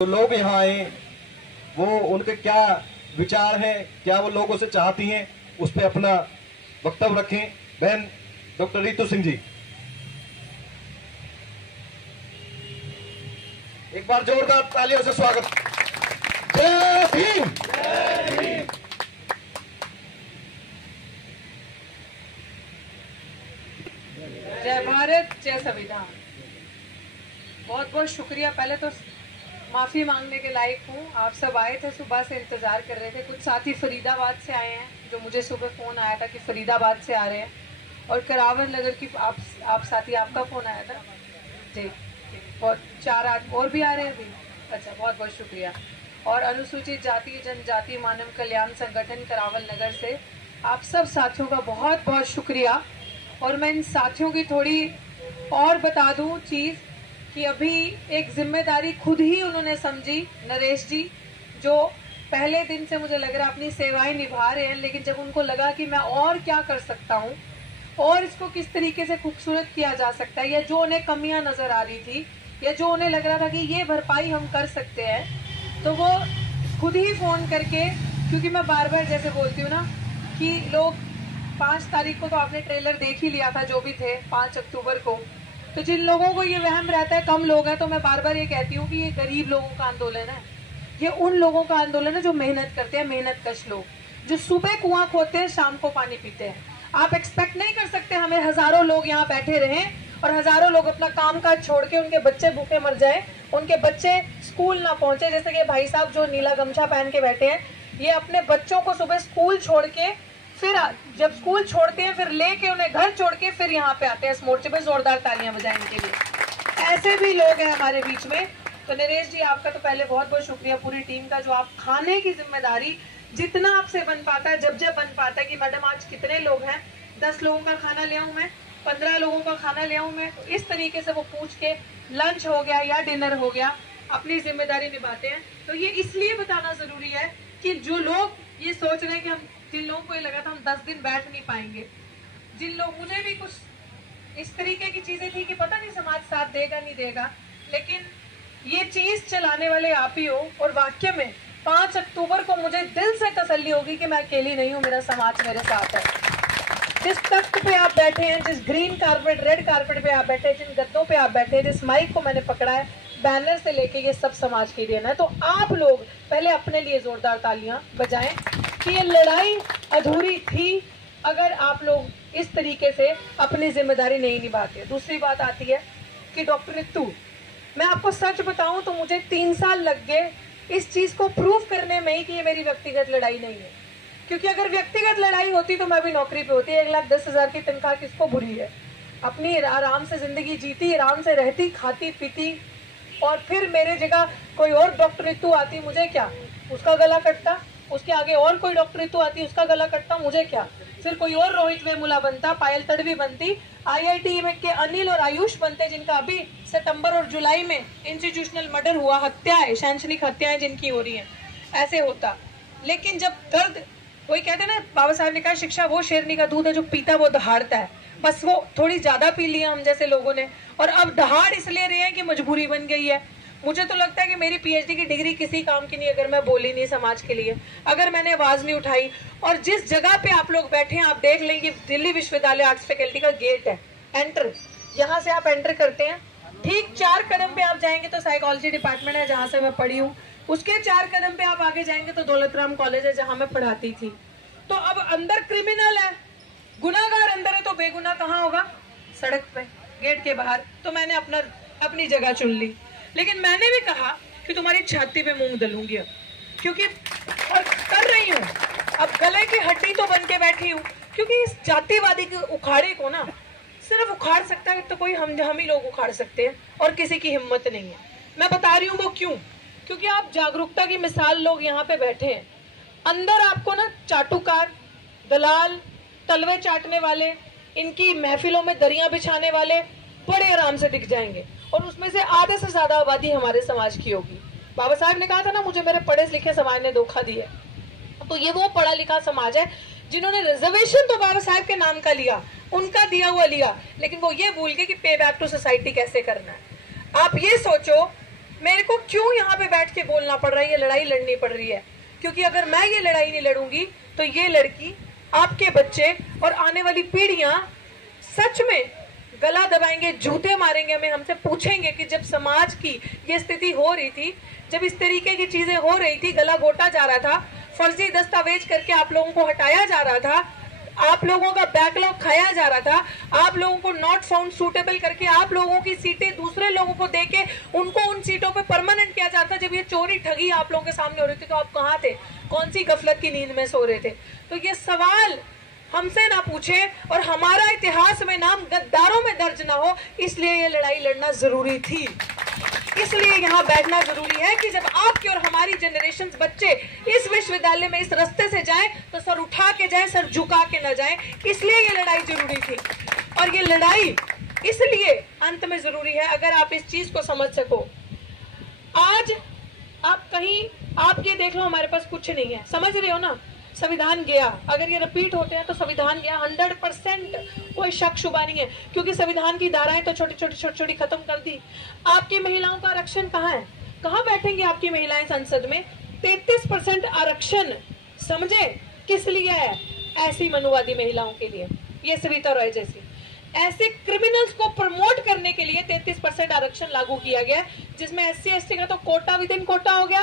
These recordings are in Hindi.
जो लोग यहाँ आए वो उनके क्या विचार हैं, क्या वो लोगों से चाहती हैं, उस पर अपना वक्तव्य रखें। बहन डॉक्टर रितु सिंह जी, एक बार जोरदार तालियों से स्वागत। जय भीम। जय भारत, जय संविधान। बहुत बहुत शुक्रिया। पहले तो माफी मांगने के लायक हूँ। आप सब आए थे, सुबह से इंतजार कर रहे थे। कुछ साथी फरीदाबाद से आए हैं, जो मुझे सुबह फोन आया था कि फरीदाबाद से आ रहे हैं, और करावल नगर की आप साथी, आपका फोन आया था जी। और 4 आज और भी आ रहे हैं अभी। अच्छा, बहुत बहुत शुक्रिया। और अनुसूचित जाति जनजाति मानव कल्याण संगठन करावल नगर से आप सब साथियों का बहुत बहुत शुक्रिया। और मैं इन साथियों की थोड़ी और बता दूं चीज कि अभी एक जिम्मेदारी खुद ही उन्होंने समझी, नरेश जी, जो पहले दिन से मुझे लग रहा अपनी सेवाएं निभा रहे हैं, लेकिन जब उनको लगा कि मैं और क्या कर सकता हूं और इसको किस तरीके से खूबसूरत किया जा सकता है, या जो उन्हें कमियां नजर आ रही थी, या जो उन्हें लग रहा था कि ये भरपाई हम कर सकते हैं, तो वो खुद ही फोन करके, क्योंकि मैं बार बार जैसे बोलती हूँ ना कि लोग 5 तारीख को तो आपने ट्रेलर देख ही लिया था, जो भी थे 5 अक्टूबर को। तो जिन लोगों को ये वहम रहता है कम लोग हैं, तो मैं बार बार ये कहती हूँ कि ये गरीब लोगों का आंदोलन है। ये उन लोगों का आंदोलन है जो मेहनत करते हैं, मेहनत कश लोग, जो सुबह कुआं खोदते हैं, शाम को पानी पीते हैं। आप एक्सपेक्ट नहीं कर सकते हमें हजारों लोग यहाँ बैठे रहें और हजारों लोग अपना काम काज छोड़ के, उनके बच्चे भूखे मर जाए, उनके बच्चे स्कूल ना पहुंचे। जैसे कि भाई साहब जो नीला गमछा पहन के बैठे हैं, ये अपने बच्चों को सुबह स्कूल छोड़ के, फिर जब स्कूल छोड़ते हैं फिर लेके उन्हें घर छोड़ के फिर यहाँ पे आते हैं इस मोर्चे पे। जोरदार तालियां बजाएं इनके लिए। ऐसे भी लोग हैं हमारे बीच में। तो नरेश जी, आपका तो पहले बहुत बहुत शुक्रिया पूरी टीम का, जो आप खाने की जिम्मेदारी जितना आपसे बन पाता है, जब बन पाता है कि मैडम आज कितने लोग हैं, 10 लोगों का खाना ले आऊं मैं, 15 लोगों का खाना ले आऊं मैं, तो इस तरीके से वो पूछ के लंच हो गया या डिनर हो गया, अपनी जिम्मेदारी निभाते हैं। तो ये इसलिए बताना जरूरी है कि जो लोग ये सोच रहे हैं कि हम, जिन लोगों को ये लगा था हम 10 दिन बैठ नहीं पाएंगे, जिन लोग, मुझे भी कुछ इस तरीके की चीजें थी कि पता नहीं समाज साथ देगा नहीं देगा, लेकिन ये चीज चलाने वाले आप ही हो। और वाक्य में 5 अक्टूबर को मुझे दिल से तसल्ली होगी कि मैं अकेली नहीं हूँ, मेरा समाज मेरे साथ है। जिस तख्त पे आप बैठे हैं, जिस ग्रीन कारपेट, रेड कारपेट पे आप बैठे हैं, जिन गद्दों पे आप बैठे हैं, जिस माइक को मैंने पकड़ा है, बैनर से लेके, ये सब समाज के लिए है। तो आप लोग पहले अपने लिए जोरदार तालियां बजाएं कि ये लड़ाई अधूरी थी अगर आप लोग इस तरीके से अपनी जिम्मेदारी नहीं निभाते। दूसरी बात आती है कि डॉक्टर रितु, मैं आपको सच बताऊं तो मुझे 3 साल लग गए इस चीज को प्रूव करने में ही कि ये मेरी व्यक्तिगत लड़ाई नहीं है। क्योंकि अगर व्यक्तिगत लड़ाई होती तो मैं भी नौकरी पे होती। 1,10,000 की तनख्वाह किसको बुरी है? अपनी आराम से जिंदगी जीती, आराम से रहती, खाती पीती, और फिर मेरे जगह कोई और डॉक्टर रितु आती, मुझे क्या? उसका गला कटता। उसके आगे और कोई डॉक्टर रितु आती, उसका गला कटता, मुझे क्या? फिर कोई और रोहित वेमुला बनता, पायल तड़वी बनती, IIT में के अनिल और आयुष बनते, जिनका अभी सितंबर और जुलाई में इंस्टीट्यूशनल मर्डर हुआ, हत्याएं, शैक्षणिक हत्याएं जिनकी हो रही हैं, ऐसे होता। लेकिन जब दर्द, वही कहते हैं ना, बाबा साहब ने कहा शिक्षा वो शेरनी का दूध है जो पीता वो दहाड़ता है। बस वो थोड़ी ज्यादा पी लिया हम जैसे लोगों ने, और अब दहाड़ इसलिए रहे हैं कि मजबूरी बन गई है। मुझे तो लगता है कि मेरी PhD की डिग्री किसी काम की नहीं अगर मैं बोली नहीं समाज के लिए, अगर मैंने आवाज नहीं उठाई। और जिस जगह पे आप लोग बैठे हैं, आप देख लें कि दिल्ली विश्वविद्यालय आर्ट्स फैकल्टी का गेट है, एंटर, यहाँ से आप एंटर करते हैं, ठीक 4 कदम पे आप जाएंगे तो साइकोलॉजी डिपार्टमेंट है जहाँ से मैं पढ़ी हूँ। उसके 4 कदम पे आप आगे जाएंगे तो दौलतराम कॉलेज है जहाँ मैं पढ़ाती थी। तो अब अंदर क्रिमिनल है, गुनाहगार अंदर है, तो बेगुनाह कहाँ होगा? सड़क पे, गेट के बाहर। तो मैंने अपनी जगह चुन ली, लेकिन मैंने भी कहा कि तुम्हारी छाती पे मूंग दलूंगी अब, क्योंकि, और कर रही हूँ। अब गले की हड्डी तो बन के बैठी हूँ, क्योंकि इस जातिवादी के उखाड़े को ना सिर्फ उखाड़ सकता है तो कोई हम ही लोग उखाड़ सकते हैं, और किसी की हिम्मत नहीं है। मैं बता रही हूँ वो क्यों? क्योंकि आप जागरूकता की मिसाल लोग यहाँ पे बैठे हैं, अंदर आपको ना चाटुकार, दलाल, तलवे चाटने वाले, इनकी महफिलों में दरियां बिछाने वाले बड़े आराम से दिख जाएंगे, और उसमें से आधे से ज्यादा आबादी हमारे समाज की होगी। बाबा साहब ने कहा था ना, मुझे मेरे पढ़े लिखे समाज ने धोखा दिया। तो ये वो पढ़ा लिखा समाज है जिन्होंने रिजर्वेशन तो बाबा साहब के नाम का लिया, उनका दिया हुआ लिया, लेकिन वो ये भूल गए कि पे बैक टू सोसाइटी कैसे करना है। आप ये सोचो मेरे को क्यों यहाँ पे बैठ के बोलना पड़ रहा है, ये लड़ाई लड़नी पड़ रही है? क्योंकि अगर मैं ये लड़ाई नहीं लड़ूंगी तो ये लड़की, आपके बच्चे और आने वाली पीढ़ियां सच में गला दबाएंगे, जूते मारेंगे हमें, हमसे पूछेंगे कि जब समाज की ये स्थिति हो रही थी, जब इस तरीके की चीजें हो रही थी, गला घोटा जा रहा था, फर्जी दस्तावेज करके आप लोगों को हटाया जा रहा था, आप लोगों का बैकलॉग खाया जा रहा था, आप लोगों को नॉट फाउंड सूटेबल करके आप लोगों की सीटें दूसरे लोगों को देके उनको उन सीटों पे परमानेंट किया जा रहा था। जब ये चोरी ठगी आप लोगों के सामने हो रही थी तो आप कहाँ थे? कौन सी गफलत की नींद में सो रहे थे? तो ये सवाल हमसे ना पूछे और हमारा इतिहास में नाम गद्दारों में दर्ज ना हो, इसलिए ये लड़ाई लड़ना जरूरी थी। इसलिए यहाँ बैठना जरूरी है कि जब आपके और हमारी जनरेशन बच्चे इस विश्वविद्यालय में इस रास्ते से जाएं तो सर उठा के जाएं, सर झुका के न जाएं। इसलिए ये लड़ाई जरूरी थी और ये लड़ाई इसलिए अंत में जरूरी है अगर आप इस चीज को समझ सको। आज आप कहीं, आप ये देख लो हमारे पास कुछ नहीं है, समझ रहे हो ना? संविधान गया, अगर ये रिपीट होते हैं तो संविधान गया 100%, कोई शक शुबा नहीं है, क्योंकि संविधान की धाराएं तो छोटी खत्म कर दी। आपकी महिलाओं का आरक्षण कहाँ है? कहाँ बैठेंगे आपकी महिलाएं संसद में? 33% आरक्षण समझे किस लिए है? ऐसी मनुवादी महिलाओं के लिए, ये सविता रॉय जैसी ऐसे क्रिमिनल्स को प्रमोट करने के लिए 33% आरक्षण लागू किया गया, जिसमें SC ST का तो कोटा विद इन कोटा हो गया,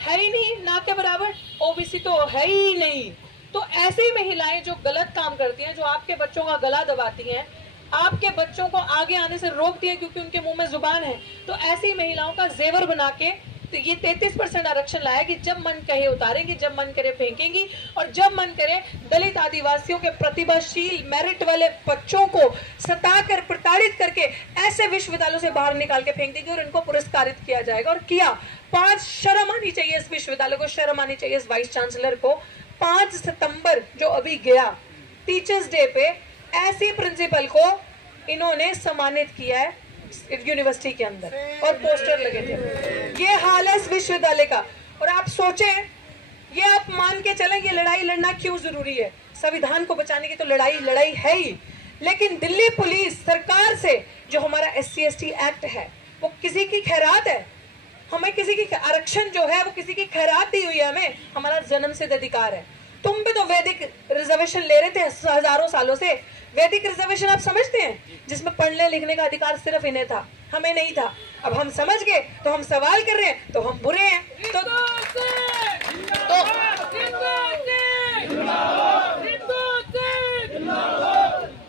है ही नहीं, ना के बराबर। ओबीसी तो है ही नहीं। तो ऐसी महिलाएं जो गलत काम करती हैं, जो आपके बच्चों का गला दबाती हैं, आपके बच्चों को आगे आने से रोकती हैं क्योंकि उनके मुंह में जुबान है, तो ऐसी महिलाओं का जेवर बना के तो ये 33% आरक्षण लाया कि जब मन कहे उतारेंगी, जब मन करे फेंकेंगी, और जब मन करे दलित आदिवासियों के प्रतिभाशील मेरिट वाले बच्चों को सताकर प्रताड़ित करके ऐसे विश्वविद्यालयों से बाहर निकाल के फेंक देंगे और इनको पुरस्कारित किया जाएगा। और किया। 5 शर्म आनी चाहिए इस विश्वविद्यालय को, शर्म आनी चाहिए इस वाइस चांसलर को। 5 सितंबर जो अभी गया टीचर्स डे पे, ऐसी प्रिंसिपल को इन्होंने सम्मानित किया है यूनिवर्सिटी के अंदर और पोस्टर लगे थे। ये हाल है इस विश्वविद्यालय का। और आप सोचें, ये आप मान के चलें ये लड़ाई लड़ना क्यों जरूरी है? संविधान को बचाने की तो लड़ाई है ही, लेकिन दिल्ली पुलिस सरकार से जो हमारा SC ST एक्ट है वो किसी की खैरात है? हमें किसी की आरक्षण जो है वो किसी की खैरात दी हुई है, हमें हमारा जन्मसिद्ध अधिकार है। तुम भी तो वैदिक रिजर्वेशन ले रहे थे हजारों सालों से। वैदिक रिजर्वेशन आप समझते हैं, जिसमें पढ़ने लिखने का अधिकार सिर्फ इन्हें था, हमें नहीं था। अब हम समझ गए तो हम सवाल कर रहे हैं तो हम बुरे हैं। तो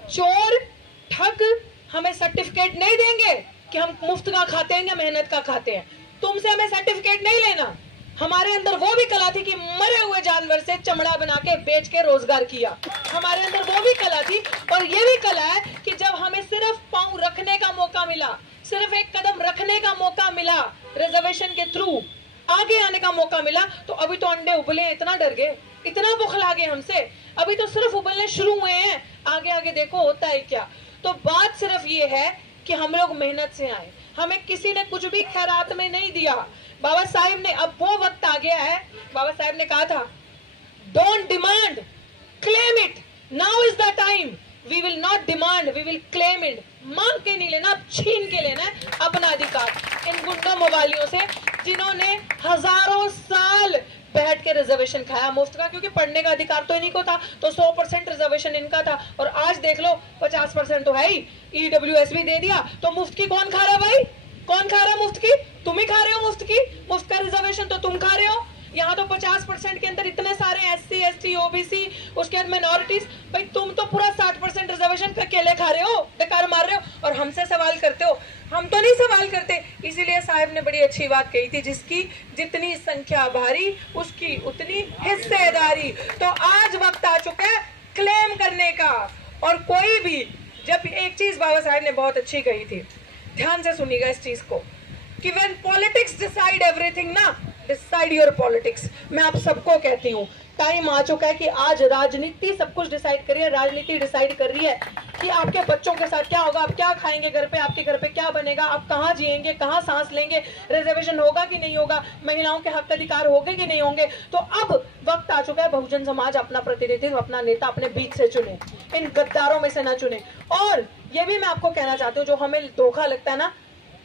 चोर ठग हमें सर्टिफिकेट नहीं देंगे कि हम मुफ्त का खाते हैं या मेहनत का खाते हैं। तुमसे हमें सर्टिफिकेट नहीं लेना। हमारे अंदर वो भी कला थी कि मरे हुए जानवर से चमड़ा बना के बेच के रोजगार किया। हमारे अंदर वो भी कला थी। और ये भी कला है कि जब हमें सिर्फ पांव रखने का मौका मिला, सिर्फ एक कदम रखने का मौका मिला, रिजर्वेशन के थ्रू आगे आने का मौका मिला, तो अभी तो अंडे उबले, इतना डर गए, इतना बुखला गए हमसे। अभी तो सिर्फ उबलने शुरू हुए हैं, आगे आगे देखो होता है क्या। तो बात सिर्फ ये है कि हम लोग मेहनत से आए, हमें किसी ने कुछ भी खैरात में नहीं दिया। बाबा साहेब ने, अब वो वक्त आ गया है, बाबा साहेब ने कहा था don't demand, claim it, now is the time, we will not demand, we will claim it. मांग के नहीं लेना, छीन के लेना है अपना अधिकार इन गुंडों मवालियों से, जिन्होंने हजारों साल बैठ के रिजर्वेशन खाया मुफ्त का, क्योंकि पढ़ने का अधिकार तो इन्हीं को था, तो 100% रिजर्वेशन इनका था। और आज देख लो 50% तो है ही, EWS भी दे दिया, तो मुफ्त की कौन खा रहा भाई? कौन खा रहा है मुफ्त की? तुम ही खा रहे हो मुफ्त की, मुफ्त का रिजर्वेशन तो तुम खा रहे हो। यहाँ तो 50% के अंदर इतने सारे SC ST OBC, उसके बाद माइनॉरिटीज, भाई तुम तो पूरा 60% रिजर्वेशन पे अकेले खा रहे हो, बेकार मार रहे हो, और हमसे सवाल करते हो। हम तो नहीं सवाल करते। इसीलिए साहब ने बड़ी अच्छी बात कही थी, जिसकी जितनी संख्या भारी उसकी उतनी हिस्सेदारी। तो आज वक्त आ चुका है क्लेम करने का। और कोई भी, जब एक चीज बाबा साहब ने बहुत अच्छी कही थी, ध्यान से सुनिएगा इस चीज को, कि when politics decide everything ना, decide your politics। मैं आप सबको कहती हूँ, टाइम आ चुका है कि आज राजनीति सब कुछ डिसाइड करिए। राजनीति डिसाइड कर रही है कि आपके बच्चों के साथ क्या होगा, आप क्या खाएंगे घर पे, आपके घर पे क्या बनेगा, आप कहाँ जिएंगे, कहाँ सांस लेंगे, रिजर्वेशन होगा कि नहीं होगा, महिलाओं के हक अधिकार होंगे कि नहीं होंगे। तो अब वक्त आ चुका है बहुजन समाज अपना प्रतिनिधित्व, अपना नेता अपने बीच से चुने, इन गद्दारों में से ना चुने। और ये भी मैं आपको कहना चाहती हूँ, जो हमें धोखा लगता है ना,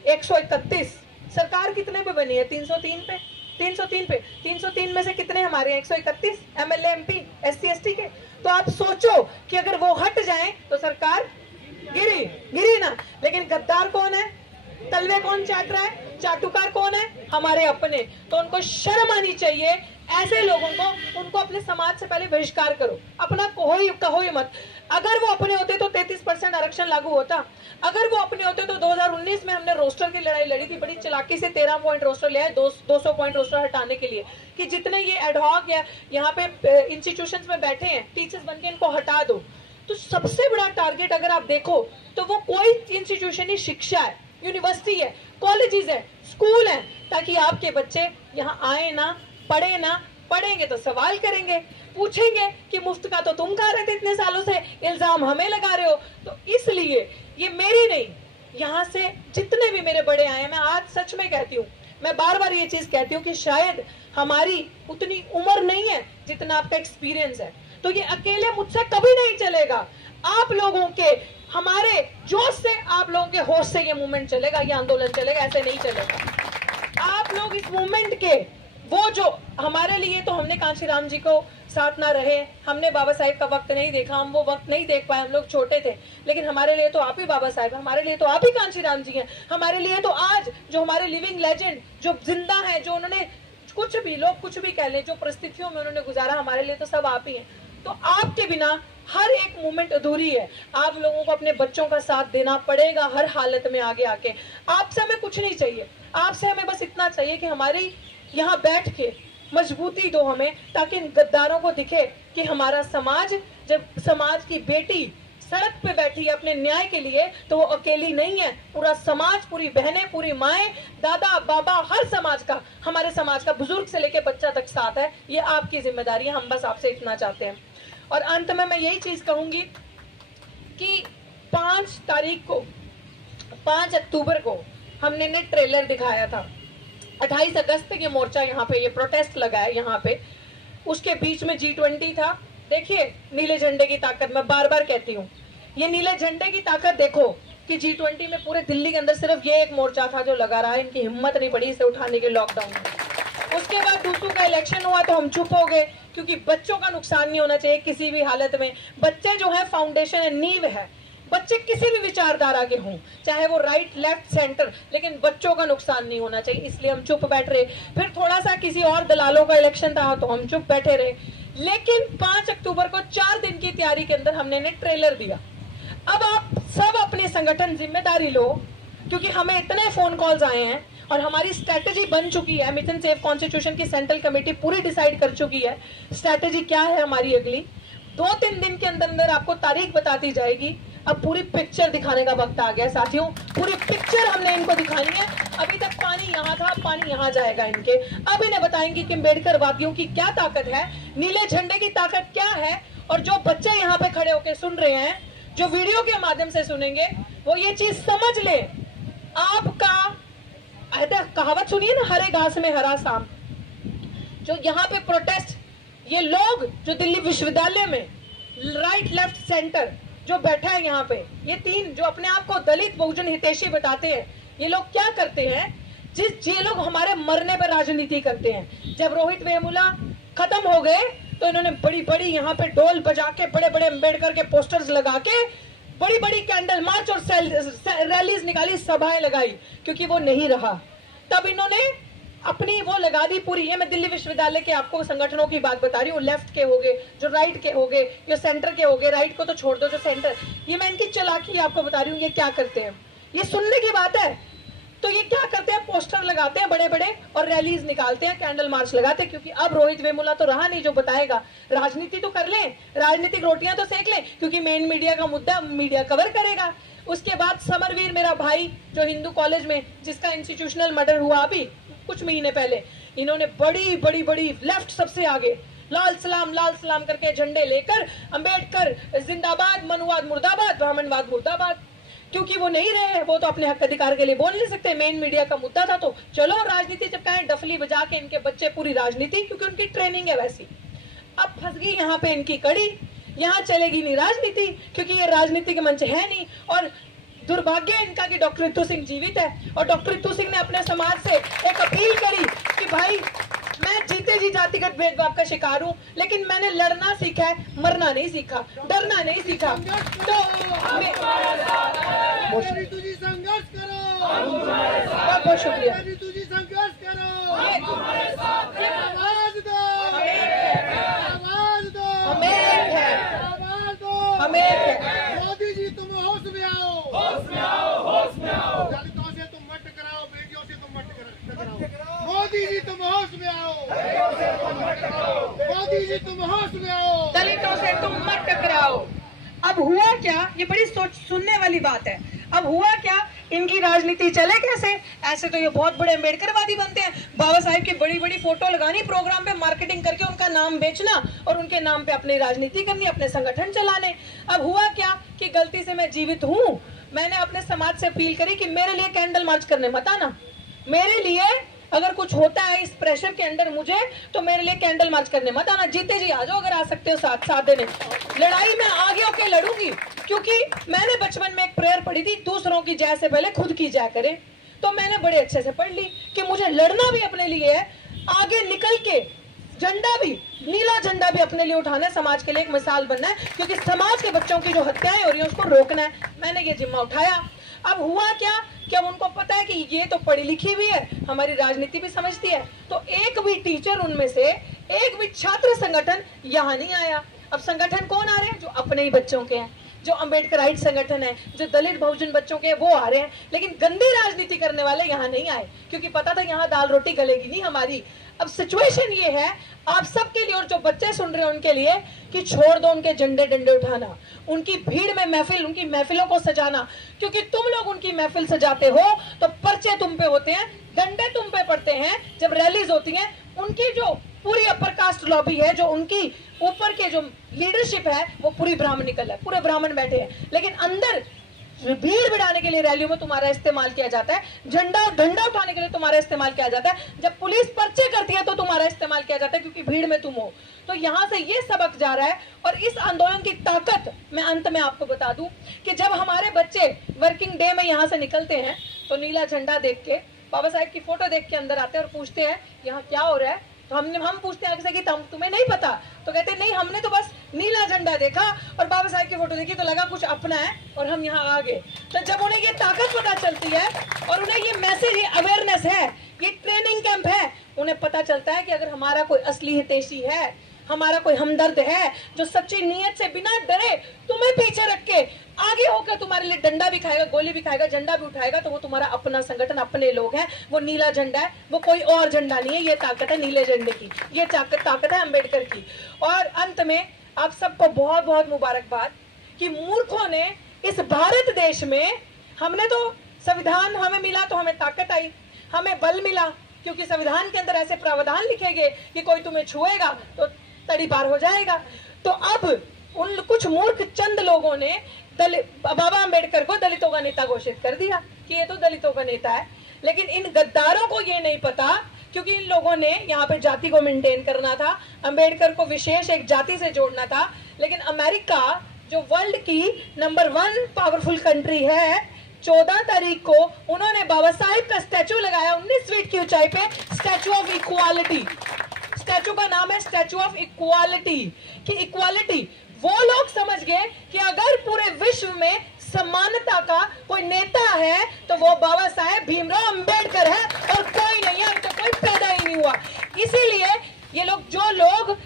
131 सरकार कितने पे बनी है? 303 पे, 303 पे। 303 में से कितने हमारे हैं? 131 एमएलए एमपी SC ST के। तो आप सोचो कि अगर वो हट जाएं तो सरकार गिरी ना। लेकिन गद्दार कौन है? तलवे कौन चाट रहा है? चाटुकार कौन है? हमारे अपने। तो उनको शर्म आनी चाहिए। ऐसे लोगों को, उनको अपने समाज से पहले बहिष्कार करो। अपना कहो ही मत। अगर वो अपने होते तो 33% आरक्षण लागू होता। अगर वो अपने होते तो 2019 में हमने रोस्टर की लड़ाई लड़ी थी, बड़ी चालाकी से 13 पॉइंट रोस्टर लिया है, 200 पॉइंट रोस्टर हटाने के लिए, कि जितने ये एडहॉक या यहाँ पे इंस्टीट्यूशंस में बैठे हैं टीचर्स बन के, इनको हटा दो। तो सबसे बड़ा टारगेट अगर आप देखो तो वो कोई इंस्टीट्यूशन ही, शिक्षा है, यूनिवर्सिटी है, कॉलेजेस है, स्कूल है, ताकि आपके बच्चे यहाँ आए ना, पढ़े ना। पढ़ेंगे तो सवाल करेंगे, पूछेंगे कि मुफ्त का तो तुम खा रहे थे इतने सालों से, इल्जाम हमें लगा रहे हो। तो इसलिए ये मेरी नहीं, यहाँ से जितने भी मेरे बड़े आए, मैं आज सच में कहती हूँ, मैं बार बार ये चीज कहती हूँ कि शायद हमारी उतनी उम्र नहीं है जितना आपका एक्सपीरियंस है। तो ये अकेले मुझसे कभी नहीं चलेगा। आप लोगों के, हमारे जोश से, आप लोगों के होश से ये मूवमेंट चलेगा, ये आंदोलन चलेगा, ऐसे नहीं चलेगा। आप लोग इस मूवमेंट के, वो जो हमारे लिए, तो हमने कांशीराम जी को साथ ना रहे, हमने बाबा साहेब का वक्त नहीं देखा, हम वो वक्त नहीं देख पाए, हम लोग छोटे थे। लेकिन हमारे लिए तो आप ही बाबा साहेब, हमारे लिए तो आप ही कांशीराम जी हैं, हमारे लिए तो आज जो हमारे लिविंग लेजेंड जो जिंदा है, जो उन्होंने कुछ भी, लोग कुछ भी कह लें, जो परिस्थितियों में उन्होंने गुजारा, हमारे लिए तो सब आप ही हैं। तो आपके बिना हर एक मूवमेंट अधूरी है। आप लोगों को अपने बच्चों का साथ देना पड़ेगा हर हालत में आगे आके। आपसे हमें कुछ नहीं चाहिए, आपसे हमें बस इतना चाहिए कि हमारी यहाँ बैठ के मजबूती दो हमें, ताकि इन गद्दारों को दिखे कि हमारा समाज, जब समाज की बेटी सड़क पे बैठी है अपने न्याय के लिए, तो वो अकेली नहीं है। पूरा समाज, पूरी बहनें, पूरी माएं, दादा बाबा, हर समाज का, हमारे समाज का, बुजुर्ग से लेके बच्चा तक साथ है। ये आपकी जिम्मेदारी है, हम बस आपसे इतना चाहते हैं। और अंत में मैं यही चीज कहूंगी कि 5 तारीख को, 5 अक्टूबर को हमने ने ट्रेलर दिखाया था। 28 अगस्त तक ये मोर्चा यहाँ पे, ये प्रोटेस्ट लगा है यहाँ पे, उसके बीच में G20 था। देखिए नीले झंडे की ताकत, मैं बार बार कहती हूँ, ये नीले झंडे की ताकत देखो कि G20 में पूरे दिल्ली के अंदर सिर्फ ये एक मोर्चा था जो लगा रहा है। इनकी हिम्मत नहीं पड़ी इसे उठाने के लॉकडाउन में। उसके बाद दूसरों का इलेक्शन हुआ तो हम चुप हो गए, क्योंकि बच्चों का नुकसान नहीं होना चाहिए किसी भी हालत में। बच्चे जो है फाउंडेशन है, नींव है। बच्चे किसी भी विचारधारा के हों, चाहे वो राइट लेफ्ट सेंटर, लेकिन बच्चों का नुकसान नहीं होना चाहिए, इसलिए हम चुप बैठ रहे। फिर थोड़ा सा किसी और दलालों का इलेक्शन था तो हम चुप बैठे रहे। लेकिन 5 अक्टूबर को 4 दिन की तैयारी के अंदर हमने ने ट्रेलर दिया। अब आप सब अपने संगठन जिम्मेदारी लो, क्योंकि हमें इतने फोन कॉल्स आए हैं और हमारी स्ट्रेटेजी बन चुकी है। मिशन सेफ कॉन्स्टिट्यूशन की सेंट्रल कमेटी पूरी डिसाइड कर चुकी है स्ट्रेटेजी क्या है हमारी अगली। 2-3 दिन के अंदर अंदर आपको तारीख बताती जाएगी। अब पूरी पिक्चर दिखाने का वक्त आ गया साथियों, पूरी पिक्चर हमने इनको दिखानी है। अभी तक पानी यहाँ था, पानी यहाँ जाएगा इनके। अब इन्हें बताएंगे कि अम्बेडकर वादियों की क्या ताकत है, नीले झंडे की ताकत क्या है। और जो बच्चे यहाँ पे खड़े होकर सुन रहे हैं, जो वीडियो के माध्यम से सुनेंगे, वो ये चीज समझ ले। आपका कहावत सुनिए ना, हरे घास में हरा शाम। जो यहाँ पे प्रोटेस्ट, ये लोग जो दिल्ली विश्वविद्यालय में राइट लेफ्ट सेंटर जो बैठा है यहाँ पे, ये 3 जो अपने आप को दलित बहुजन हितैषी बताते हैं, ये लोग क्या करते हैं? ये लोग हमारे मरने पर राजनीति करते हैं। जब रोहित वेमुला खत्म हो गए तो इन्होंने बड़ी बड़ी यहाँ पे ढोल बजा के, बड़े बड़े अम्बेडकर के पोस्टर्स लगा के, बड़ी बड़ी कैंडल मार्च और रैलीज निकाली, सभाएं लगाई, क्योंकि वो नहीं रहा। तब इन्होंने अपनी वो लगा दी पूरी। ये मैं दिल्ली विश्वविद्यालय के आपको संगठनों की बात बता रही हूँ, लेफ्ट के हो गए, जो राइट के हो गए, जो सेंटर के हो गए, राइट को तो छोड़ दो, जो सेंटर, ये मैं इनकी चालाकी आपको बता रही हूँ। ये क्या करते हैं, ये सुनने की बात है। तो ये क्या करते हैं, पोस्टर लगाते हैं बड़े बड़े और रैलीज निकालते हैं, कैंडल मार्च लगाते हैं, क्योंकि अब रोहित वेमुला तो रहा नहीं जो बताएगा। राजनीति तो कर लें, राजनीतिक रोटियां तो सेक लें, क्योंकि मेन मीडिया का मुद्दा मीडिया कवर करेगा। उसके बाद समरवीर मेरा भाई जो हिंदू कॉलेज में, जिसका इंस्टीट्यूशनल मर्डर हुआ अभी कुछ महीने पहले, इन्होंने बड़ी बड़ी बड़ी लेफ्ट सबसे आगे लाल सलाम करके झंडे लेकर, अंबेडकर जिंदाबाद, मनुवाद मुर्दाबाद, ब्राह्मणवाद मुर्दाबाद। क्योंकि वो नहीं रहे, वो तो अपने हक अधिकार के लिए बोल नहीं सकते। मेन मीडिया का मुद्दा था तो चलो राजनीति चिपकाए, डफली बजा के इनके बच्चे पूरी राजनीति, क्योंकि उनकी ट्रेनिंग है वैसी। अब फंस गई यहाँ पे इनकी कड़ी, यहाँ चलेगी नहीं राजनीति, क्योंकि ये राजनीति के मंच है नहीं। और दुर्भाग्य इनका कि डॉक्टर रितु सिंह जीवित है और डॉक्टर रितु सिंह ने अपने समाज से एक अपील करी कि भाई मैं जीते जी जातिगत भेदभाव का शिकार हूँ, लेकिन मैंने लड़ना सीखा है, मरना नहीं सीखा, डरना नहीं सीखा। तो रितु जी संघर्ष करो, बहुत बहुत शुक्रिया। रितु जी संघर्ष करो, ये आवाज दो, आवाज दो, हमें एक है, आवाज दो, हमें एक है। मोदी जी तुम होश में आओ, होश में आओ, होश में आओ। दलितों से तुम मत टकराओ, बेटियों से तुम मत टकराओ। मोदी जी तुम होश में आओ, मोदी जी तुम होश में आओ। दलितों से तुम मत टकराओ। अब हुआ क्या, ये बड़ी सोच सुनने वाली बात है। अब हुआ क्या, इनकी राजनीति चले कैसे? ऐसे तो ये बहुत बड़े अम्बेडकरवादी बनते हैं, बाबा साहिब की बड़ी बड़ी फोटो लगानी, प्रोग्राम पे मार्केटिंग करके उनका नाम बेचना और उनके नाम पे अपनी राजनीति करनी, अपने संगठन चलाने। अब हुआ क्या कि गलती से मैं जीवित हूँ, मैंने अपने समाज से अपील करी कि मेरे लिए कैंडल मार्च करने मत आना। मेरे लिए अगर कुछ होता है इस प्रेशर के अंदर मुझे, तो मेरे लिए कैंडल मार्च करने मत आना। जीते जी आ जाओ अगर आ सकते हो, साथ देने। लड़ाई में आगे होके लड़ूंगी, क्योंकि मैंने बचपन में एक प्रेयर पढ़ी थी, दूसरों की जय से पहले खुद की जय करे। तो मैंने बड़े अच्छे से पढ़ ली कि मुझे लड़ना भी अपने लिए है, आगे निकल के झंडा भी, नीला झंडा भी अपने लिए उठाना है, समाज के लिए एक मिसाल बनना है, क्योंकि समाज के बच्चों की जो हत्याएं हो रही है उसको रोकना है। मैंने ये जिम्मा उठाया। अब हुआ क्या कि अब उनको पता है कि ये तो पढ़ी लिखी भी है, हमारी राजनीति भी समझती है, तो एक भी टीचर उनमें से, एक भी छात्र संगठन यहाँ नहीं आया। अब संगठन कौन आ रहे हैं? जो अपने ही बच्चों के हैं, जो अम्बेडकराइट संगठन है, जो दलित बहुजन बच्चों के, वो आ रहे हैं। लेकिन गंदी राजनीति करने वाले यहाँ नहीं आए, क्योंकि पता था यहाँ दाल रोटी गलेगी नहीं हमारी। अब सिचुएशन ये है आप सबके लिए और जो बच्चे सुन रहे हैं उनके लिए कि छोड़ दो उनके झंडे डंडे उठाना, उनकी भीड़ में महफिल, उनकी महफिलों को सजाना, क्योंकि तुम लोग उनकी महफिल सजाते हो तो पर्चे तुम पे होते हैं, डंडे तुम पे पड़ते हैं। जब रैलीज होती हैं, उनकी जो पूरी अपर कास्ट लॉबी है, जो उनकी ऊपर के जो लीडरशिप है, वो पूरी ब्राह्मणिकल है, पूरे ब्राह्मण बैठे हैं, लेकिन अंदर भीड़ बिठाने के लिए रैलियों में तुम्हारा इस्तेमाल किया जाता है, झंडा और डंडा उठाने के लिए तुम्हारा इस्तेमाल किया जाता है, जब पुलिस पर्चे करती है तो तुम्हारा इस्तेमाल किया जाता है, क्योंकि भीड़ में तुम हो। तो यहाँ से ये सबक जा रहा है। और इस आंदोलन की ताकत मैं अंत में आपको बता दूं कि जब हमारे बच्चे वर्किंग डे में यहाँ से निकलते हैं तो नीला झंडा देख के, बाबा साहेब की फोटो देख के अंदर आते हैं और पूछते हैं यहाँ क्या हो रहा है। तो हम पूछते हैं कि तुम्हें नहीं पता? तो कहते नहीं, हमने तो बस नीला झंडा देखा और बाबा साहब की फोटो देखी तो लगा कुछ अपना है और हम यहाँ आ गए। तो जब उन्हें ये ताकत पता चलती है और उन्हें ये मैसेज, ये अवेयरनेस है, ये ट्रेनिंग कैंप है, उन्हें पता चलता है कि अगर हमारा कोई असली हितैषी है, हमारा कोई हमदर्द है जो सच्ची नीयत से बिना डरे तुम्हें पीछे रख के आगे होकर तुम्हारे लिए डंडा भी खाएगा, गोली भी खाएगा, झंडा भी उठाएगा, तो वो तुम्हारा अपना संगठन, अपने लोग हैं। वो नीला झंडा है, वो कोई और झंडा नहीं है। ये ताकत है नीले झंडे की, ये ताकत है अम्बेडकर की। और अंत में आप सबको बहुत बहुत मुबारकबाद कि मूर्खों ने इस भारत देश में, हमने तो संविधान हमें मिला तो हमें ताकत आई, हमें बल मिला, क्योंकि संविधान के अंदर ऐसे प्रावधान लिखे गए कि कोई तुम्हें छुएगा तो तड़ी पार हो जाएगा। तो अब उन कुछ मूर्ख चंद लोगों ने बाबा अम्बेडकर को दलितों का नेता घोषित कर दिया कि ये तो दलितों का नेता है। लेकिन इन गद्दारों को ये नहीं पता, क्योंकि इन लोगों ने यहाँ पे जाति को मेंटेन करना था, अम्बेडकर को विशेष एक जाति से जोड़ना था। लेकिन अमेरिका, जो वर्ल्ड की नंबर 1 पावरफुल कंट्री है, 14 तारीख को उन्होंने बाबा साहेब का स्टैचू लगाया 19 फीट की ऊंचाई पे, स्टैचू ऑफ इक्वालिटी। स्टैचू का नाम है स्टैचू ऑफ इक्वालिटी। कि इक्वालिटी वो लोग समझ गए कि अगर पूरे विश्व में समानता का कोई नेता है तो वो बाबा साहेब भीमराव अंबेडकर है और कोई नहीं है, तो कोई पैदा ही नहीं हुआ। इसीलिए ये लोग, जो लोग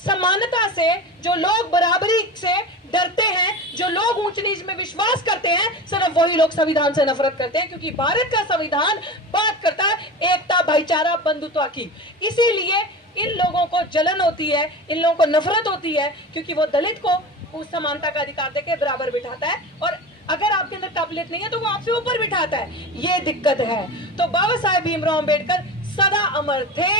समानता से, जो लोग बराबरी से डरते हैं, जो लोग ऊंच नीच में विश्वास करते हैं, सिर्फ वही लोग संविधान से नफरत करते हैं, क्योंकि भारत का संविधान बात करता है एकता, भाईचारा, बंधुत्व की। इसीलिए इन लोगों को जलन होती है, इन लोगों को नफरत होती है, क्योंकि वो दलित को उस समानता का अधिकार देके बराबर बिठाता है, और अगर आपके अंदर काबिलियत नहीं है तो वो आपसे ऊपर बिठाता है। ये दिक्कत है। तो बाबा साहेब भीमराव अंबेडकर सदा अमर थे,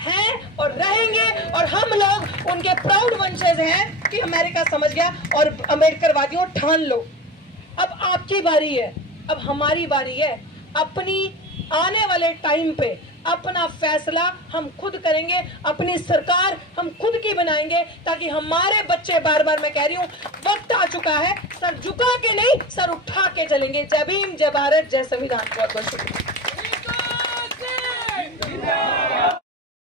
हैं और रहेंगे, और हम लोग उनके प्राउड वंशज हैं कि अमेरिका समझ गया। और अम्बेडकरवादियों, ठान लो, अब आपकी बारी है, अब हमारी बारी है। अपनी आने वाले टाइम पे अपना फैसला हम खुद करेंगे, अपनी सरकार हम खुद की बनाएंगे, ताकि हमारे बच्चे, बार बार मैं कह रही हूँ, वक्त आ चुका है, सर झुका के नहीं, सर उठा के चलेंगे। जय भीम, जय भारत, जय संविधान। बहुत बहुत शुक्रिया।